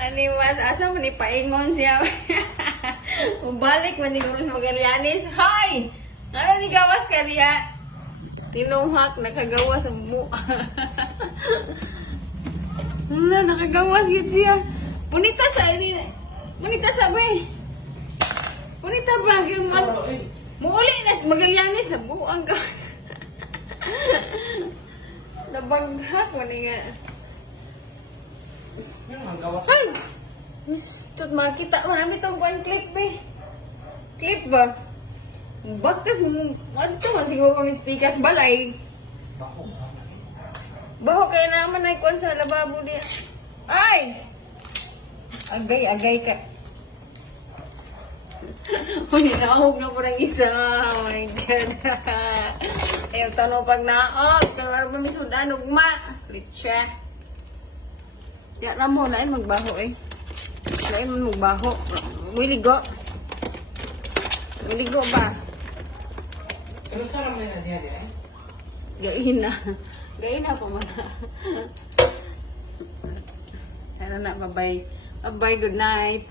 Aniwas, asa mo ni paingon siya. Ubalik man ni Gurus Magallanes. Hoy! Ano ni gawas ka diya? Tinuhak, nakagawas sa buo. Wala, nakagawas yun siya. Punita sa ini. Punita sa bay. Punita ba? Muuli na sa Magallanes sa buang ka. Nabaghak mo ni nga. Ay! Mistot, makita mo namin itong one clip eh. Clip ba? Baktas mo, ano man siguro kami speakers balay. Baho kaya naman ay kuwan sa lababo niya. Ay! Agay ka. Uy, naahog na po ng isa. Oh my God. Ayaw tanong pag naog. Tawar mo misudan, ugma. Kulit siya. Ya na mo, lain magbaho eh. Lain mo magbaho. Wiligo. Wiligo ba? Pero saan naman na diyan eh? Gain na. Gain na pa man. Ano na, bye-bye. Bye-bye, good night.